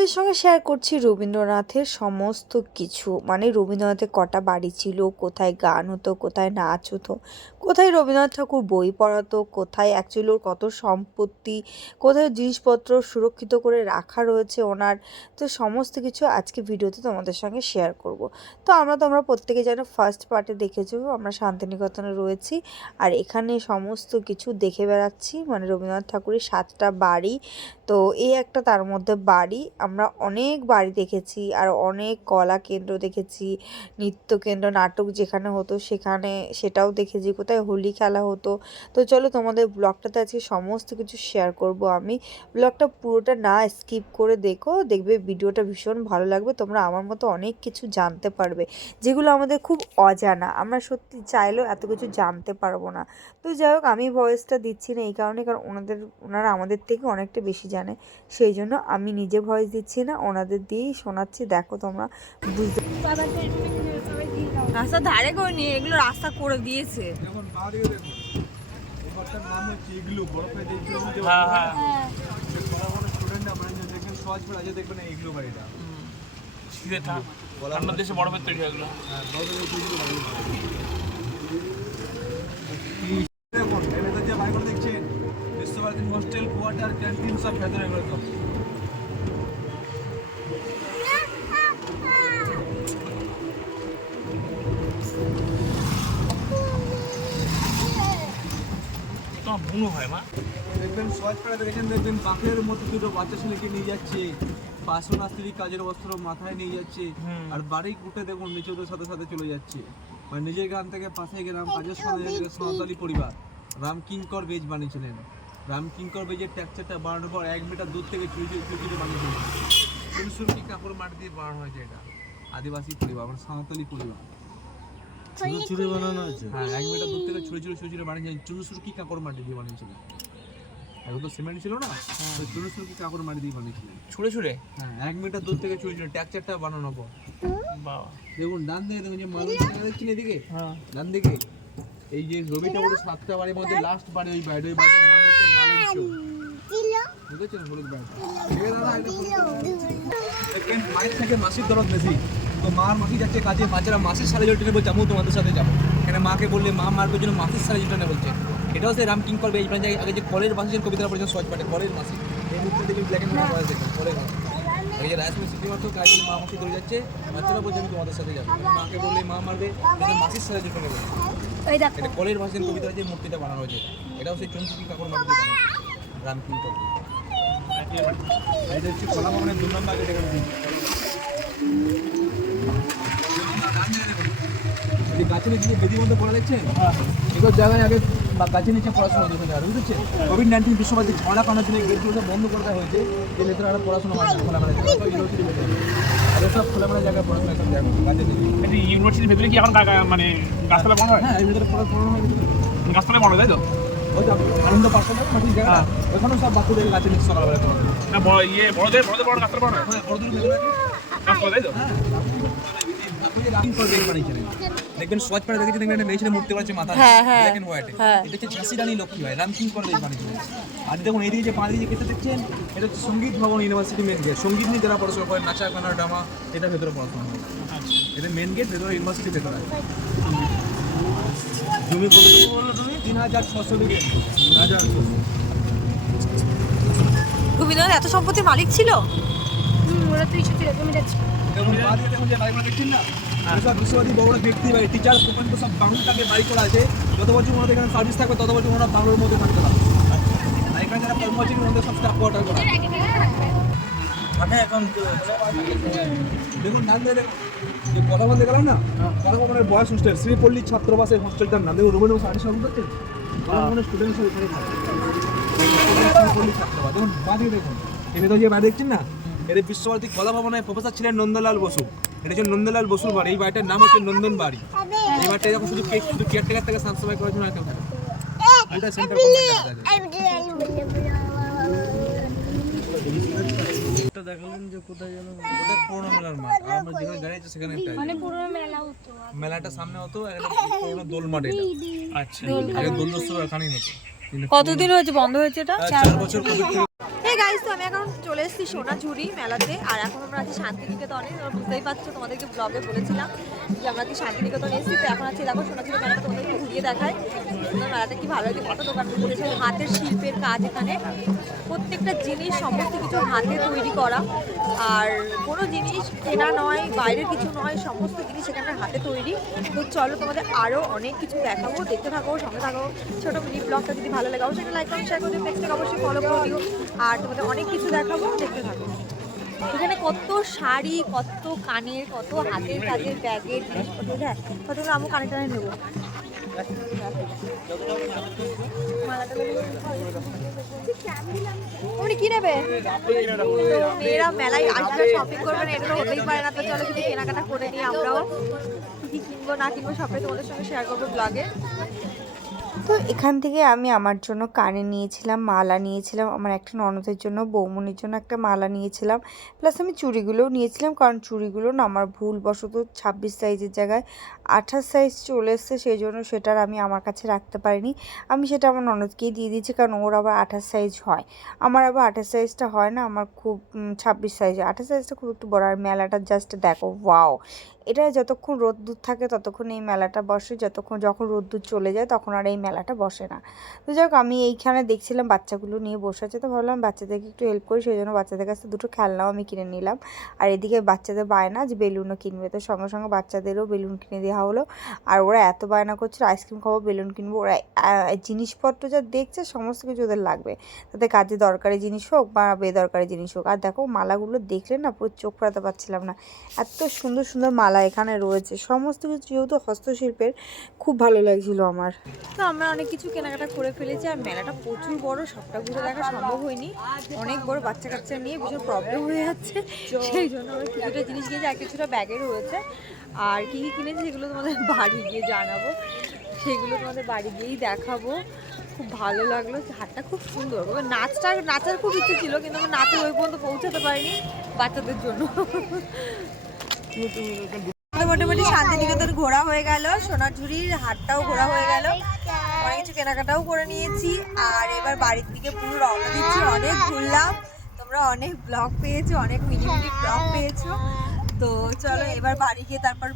আপনাদের সঙ্গে শেয়ার করছি রবীন্দ্রনাথের সমস্ত কিছু, মানে রবীন্দ্রনাথের কটা বাড়ি ছিল, কোথায় গান হতো, কোথায় নাচ হতো, কোথায় রবীন্দ্রনাথ ঠাকুর বই পড়াতো, কোথায় অ্যাকচুয়ালি ওর কত সম্পত্তি, কোথায় জিনিসপত্র সুরক্ষিত করে রাখা রয়েছে ওনার। তো সমস্ত কিছু আজকে ভিডিওতে তোমাদের সঙ্গে শেয়ার করব। তো আমরা প্রত্যেকে যেন ফার্স্ট পার্টে দেখেছো আমরা শান্তিনিকেতনে রয়েছি, আর এখানে সমস্ত কিছু দেখে বেড়াচ্ছি, মানে রবীন্দ্রনাথ ঠাকুরের 7টা বাড়ি। তো এই একটা তার মধ্যে বাড়ি। আমরা অনেক বাড়ি দেখেছি আর অনেক কলা কেন্দ্র দেখেছি, নৃত্য কেন্দ্র, নাটক যেখানে হতো সেখানে সেটাও দেখেছি, কোথায় হোলি খেলা হতো। তো চলো তোমাদের ব্লগটাতে আজকে সমস্ত কিছু শেয়ার করব আমি। ব্লগটা পুরোটা না স্কিপ করে দেখো, দেখবে ভিডিওটা ভীষণ ভালো লাগবে, তোমরা আমার মতো অনেক কিছু জানতে পারবে যেগুলো আমাদের খুব অজানা, আমরা সত্যি চাইলেও এত কিছু জানতে পারবো না। তো যাই হোক, আমি ভয়েসটা দিচ্ছি না এই কারণে, কারণ ওনারা আমাদের থেকে অনেকটা বেশি জানে, সেই জন্য আমি নিজে ভয়েস দিচ্ছি না, ওনাদের দিয়েই শোনাচ্ছি। দেখো তোমরা বুঝতে রাস্তা ধারে করে নিয়ে এগুলো রাস্তা করে দিয়েছে। দেশে বরফের তৈরি হয়ে গেলো। দেখছেন বিশ্বভারতী হোস্টেল, কোয়ার্টার, ক্যান্টিন সব ভেতরে এগুলো সব। বুনো হয় মা, দেখবেন সহজপাড়া দেখেছেন, দেখবেন বাঁকের মতো দুটো বাচ্চা ছেলেকে নিয়ে যাচ্ছে, পাশনা স্ত্রী কাজের বস্ত্র মাথায় নিয়ে যাচ্ছে, আর বাড়ি উঠে দেখুন নিচে ওদের সাথে সাথে চলে যাচ্ছে। মানে নিজের গ্রাম থেকে পাশে গ্রাম কাজের সঙ্গে সাঁওতালি পরিবার রামকিঙ্কর বেজ বানিয়েছিলেন। রামকিঙ্কর বেজের টেক্সচারটা বানানোর পর 1 মিটার দূর থেকে চুরি বানিয়েছিলেন। সুরসুরকি কাপড় মাটি দিয়ে বানানো হয়েছে। এটা আদিবাসী পরিবার, মানে সাঁওতালি পরিবার, চুরি বানানো হয়েছে। হ্যাঁ, 1 মিটার দূর থেকে ছুঁড়ে বানিয়েছিলেন, চুরুসুরকি কাপড় মাটি দিয়ে বানিয়েছিলেন। এখন তো সিমেন্ট ছিল না, তো চুরুসুরকি কাপড় মাটি দিয়ে বানিয়েছিলেন ছুঁড়ে। হ্যাঁ, 1 মিটার দূর থেকে ছুঁড়ে টেক্সচারটা বানানো পর। বাবা দেখুন ডান দিকে, দেখুন যে মানুষ দেখছেন এদিকে, হ্যাঁ ডান দিকে এই যে রবি ঠাকুরের 7টা বাড়ির মধ্যে লাস্ট বাড়ি ওই বাড়িটার নাম হচ্ছে মালঞ্চ। বুঝেছেন? হলুদ বাড়ি। ঠিক আছে দাদা, এটা মায়ের থেকে মাসির দরদ বেশি। তো মাসি যাচ্ছে কাজে, বাচ্চারা মাসির সাথে জড়িয়ে বলছে যাবো তোমাদের সাথে যাবো। এখানে মাকে বললে মা মারবে জন্য মাসির সাথে জড়িয়ে বলছে। এটাও সেই রামকিঙ্কর বেজ বানিয়ে আগে যে কলের মাসি যে কবিতা পড়েছেন সহজপাঠে, কলের মাসি। এই মুহূর্তে দেখি ব্ল্যাক এন্ড হোয়াইট দেখেন কলের মাসি। এই যে রাজমিস্ত্রি সিটি মাত্র কাজে মা মাসি দৌড়ে যাচ্ছে, বাচ্চারা বলছে আমি তোমাদের সাথে যাবো। মাকে বললে মা মারবে, মাসির সাথে জড়িয়ে বলছে। এটা কলের ভাষার কবিতার যে মূর্তিটা বানানো হয়েছে, এটাও সেই চন্দ্রী কাপড় মাটি দিয়ে বানানো রামকিঙ্কর। এটা হচ্ছে কলা ভবনের 2 নম্বর গেটে গাছের নিচে বেদির মধ্যে পড়া দেখছেন, এগুলো জায়গায় আগে গাছের নিচে পড়াশোনা হতে পারে। বুঝেছে? কোভিড-19 বিশ্বব্যাপী ঝড়া কারণের জন্য গেটগুলো সব বন্ধ করা হয়েছে, যে ভেতরে আর পড়াশোনা হয় না, খোলামেলা জায়গায় ইউনিভার্সিটির ভেতরে আর সব খোলামেলা জায়গায় পড়াশোনা সব জায়গা গাছের নিচে। ইউনিভার্সিটির ভেতরে কি এখন মানে গাছপালা বড় হয়? হ্যাঁ, এর ভেতরে পড়াশোনা হয়, গাছপালা বড়, তাই তো? ওই তো আনন্দ পাঠশালা মাটির জায়গা, ওখানেও সব বাচ্চাদের গাছের নিচে সকালবেলা পড়াশোনা। না বড় বড়দের বড় গাছপালা বড় হয়। হ্যাঁ, বড়দের ভেতরে গাছপালা, তাই তো? দেখবেন সহজপাড়া দেখেছেন, দেখবেন মেয়ে ছেলে মূর্তি বানাচ্ছে মাথা ব্ল্যাক এন্ড হোয়াইট। এটা হচ্ছে ঝাঁসি রানী লক্ষ্মী ভাই, রামকিঙ্কর বেজ বানিয়েছিলেন। আর দেখুন এইদিকে যে পাঁচ দিকে কেসে দেখছেন, এটা হচ্ছে সঙ্গীত ভবন ইউনিভার্সিটি মেন গেট। সঙ্গীত নিয়ে যারা পড়াশোনা করে, নাচা গানা ড্রামা, এটা ভেতরে পড়াশোনা হয়। এটা মেন গেট, ভেতরে ইউনিভার্সিটি ভেতরে আছে। জমি 3600 বিঘে। 3600। রবীন্দ্রনাথ এত সম্পত্তির মালিক ছিল? ওরা তো ইচ্ছে ছিল জমিটা ছিল। দেখুন দেখুন যে বাড়িগুলো দেখছেন না, সব বিশ্ববাদী বড় বড় ব্যক্তি বাড়ি, টিচার প্রকল্প সব বাংলাটাকে বাড়ি করা আছে। যত বছর ওনাদের এখানে সার্ভিস থাকবে তত বছর ওনারা বাংলার মধ্যে থাকতে পারবে। আর এখানে যারা কর্মচারী ওনাদের সব স্টাফ কোয়ার্টার করা মানে এখন দেখুন নাম দিয়ে দেখুন যে কথা বলতে গেলাম না, কথা ভবনের বয়স হোস্টেল, শ্রীপল্লী ছাত্রাবাসের হোস্টেলটার নাম দেখুন। রবীন্দ্র সাড়ে সব করছেন মানে স্টুডেন্টস এখানে থাকে। শ্রীপল্লী ছাত্রাবাস দেখুন বাড়ি দেখুন, এখানে তো যে বাড়ি দেখছেন না, এটা বিশ্বভারতী কলা ভবনের প্রফেসর ছিলেন নন্দলাল বসু। এটা হচ্ছে নন্দলাল বসুর বাড়ি। এই বাড়িটার নাম হচ্ছে নন্দন বাড়ি। এই বাড়িটা এরকম শুধু কেয়ারটেকার থেকে সাফসাফাই করার জন্য কেউ থাকে। এটা সেন্টার দেখালেন যে কোথায় যেন ওটা পুরোনো মেলার মাঠ, আর আমরা যেখানে দাঁড়িয়েছি সেখানে মানে পুরনো মেলা হতো, মেলাটা সামনে হতো, একটা পুরোনো দোল মাঠ এটা। আচ্ছা, আগে দোল উৎসব এখানেই হতো। কতদিন হয়েছে বন্ধ হয়েছে এটা? 4 বছর কোভিড এই গাইস, তো আমি এখন চলে এসেছি সোনাঝুরি মেলাতে। আর এখন আমরা আছি শান্তিনিকেতনে। তোমরা বুঝতেই পারছো, তোমাদেরকে ব্লগে বলেছিলাম যে আমরা আছি শান্তিনিকেতনে এসেছি। তো এখন আছি দেখো সোনাঝুরি মেলাটা, তোমাদেরকে ঘুরিয়ে দেখায় সুন্দর মেলাটা কি ভালো লাগে। কত দোকান করেছে, হাতের শিল্পের কাজ এখানে, প্রত্যেকটা জিনিস সমস্ত কিছু হাতে তৈরি করা। আর কোনো জিনিস কেনা নয়, বাইরের কিছু নয়, সমস্ত জিনিস এখানে হাতে তৈরি। তো চলো তোমাদের আরও অনেক কিছু দেখাবো, দেখতে থাকো, সঙ্গে থাকো। ছোটো মিনি ব্লগটা যদি ভালো লাগে অবশ্যই লাইক করো, শেয়ার করো, পেজটাকে অবশ্যই ফলো করে দিও। আর তোমাদের অনেক কিছু দেখাবো, দেখতে থাকো। এখানে কত শাড়ি, কত কানের, কত হাতের কাজের ব্যাগের জিনিসপত্র। হ্যাঁ, কতগুলো আমি কানে টানে নেবো। উনি কি নেবে? তো মেয়েরা মেলায় আসবে, শপিং করবে না, এটা তো হতেই পারে না। তো চলো কিছু কেনাকাটা করে নিই আমরাও। কি কিনবো না কিনবো সবটাই তোমাদের সঙ্গে শেয়ার করবো ব্লগে। তো এখান থেকে আমি আমার জন্য কানে নিয়েছিলাম, মালা নিয়েছিলাম, আমার একটা ননদের জন্য, বৌমনির জন্য একটা মালা নিয়েছিলাম, প্লাস আমি চুড়িগুলোও নিয়েছিলাম। কারণ চুড়িগুলো না আমার ভুলবশত 26 সাইজের জায়গায় 28 সাইজ চলে এসছে, সেই জন্য সেটার আমি আমার কাছে রাখতে পারিনি। আমি সেটা আমার ননদকেই দিয়ে দিয়েছি, কারণ ওর আবার 28 সাইজ হয়, আমার আবার 28 সাইজটা হয় না, আমার খুব 26 সাইজ। 28 সাইজটা খুব একটু বড়। আর মেলাটা জাস্ট দেখো, ওয়াও! এটা যতক্ষণ রোদ্দুর থাকে ততক্ষণ এই মেলাটা বসে, যখন রোদ্দুর চলে যায় তখন আর এই মেলাটা বসে না। তো যাই হোক, আমি এইখানে দেখছিলাম বাচ্চাগুলো নিয়ে বসে আছে, তো ভাবলাম বাচ্চাদেরকে একটু হেল্প করি, সেই জন্য বাচ্চাদের কাছে দুটো খেলনাও আমি কিনে নিলাম। আর এদিকে বাচ্চাদের বায়না যে বেলুনও কিনবে, তো সঙ্গে সঙ্গে বাচ্চাদেরও বেলুন কিনে দেওয়া হলো। আর ওরা এত বায়না করছিল আইসক্রিম খাবো, বেলুন কিনবো। ওরা জিনিসপত্র যা দেখছে সমস্ত কিছু ওদের লাগবে, তাদের কাজে দরকারি জিনিস হোক বা বেদরকারি জিনিস হোক। আর দেখো মালাগুলো দেখলে না পুরো চোখ ফেরাতে পারছিলাম না, এত সুন্দর সুন্দর মালা এখানে রয়েছে। সমস্ত কিছু যেহেতু হস্তশিল্পের, খুব ভালো লাগছিল আমার। তো আমরা অনেক কিছু কেনাকাটা করে ফেলেছি। আর মেলাটা প্রচুর বড়, সবটা ঘুরে দেখা সম্ভব হয়নি, অনেক বড়। বাচ্চা কাচ্চা নিয়ে ভীষণ প্রবলেম হয়ে যাচ্ছে, সেই জন্য আমরা কিছুটা জিনিস কিনেছি, আর কিছুটা ব্যাগে রয়েছে। আর কী কী কিনেছি সেগুলো তোমাদের বাড়ি গিয়ে জানাবো, সেগুলো তোমাদের বাড়ি গিয়েই দেখাবো। খুব ভালো লাগলো, হাটটা খুব সুন্দর। নাচার খুব ইচ্ছে ছিল, কিন্তু আমরা নাচে ওই পর্যন্ত পৌঁছাতে পারিনি বাচ্চাদের জন্য। মোটামুটি শান্তিনিকেতন ঘোরা হয়ে গেল, সোনাঝুরির হাটটাও ঘোরা হয়ে গেল, অনেক কিছু কেনাকাটাও করে নিয়েছি। আর এবার বাড়ির দিকে পুরো রওনা দিচ্ছি। অনেক ঘুরলাম, তোমরা অনেক ব্লগ পেয়েছো, অনেক মিনি মিনি ব্লগ পেয়েছো। তো চলো এবার বাড়ি গিয়ে তারপর